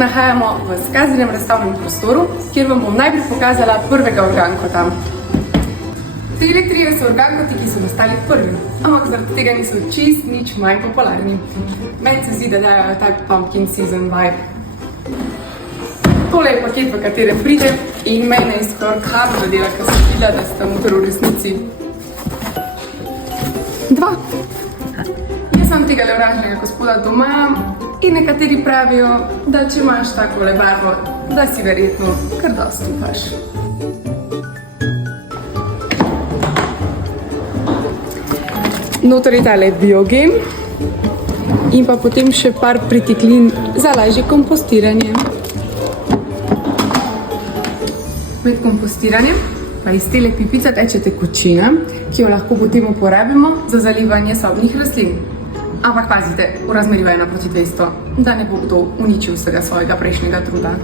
Nahajamo v Skazinem razstavnem prostoru, kjer vam bom najprej pokazala prvega organkota. Tile trije so organkoti, ki so nastali prvi, ampak zaradi tega niso čist nič manj popularni. Meni se zdi, da dajo tak pumpkin season vibe. Tole je paket, v katerem pride in mene je skoraj kar zadela, ker sem videla, da sta noter v resnici dva. Jaz sem tega oranžnega gospoda doma in nekateri pravijo, da če imaš takole barvo, da si verjetno kar dosti upaš. Notor je tale Biogen in pa potem še par pritiklin za lažje kompostiranje. Med kompostiranjem pa iz tele pipice teče tekočina, ki jo lahko potem uporabimo za zalivanje sobnih rastlin. Ampak pazite, v razmerju 1:200, da ne bo kdo uničil vsega svojega prejšnjega truda.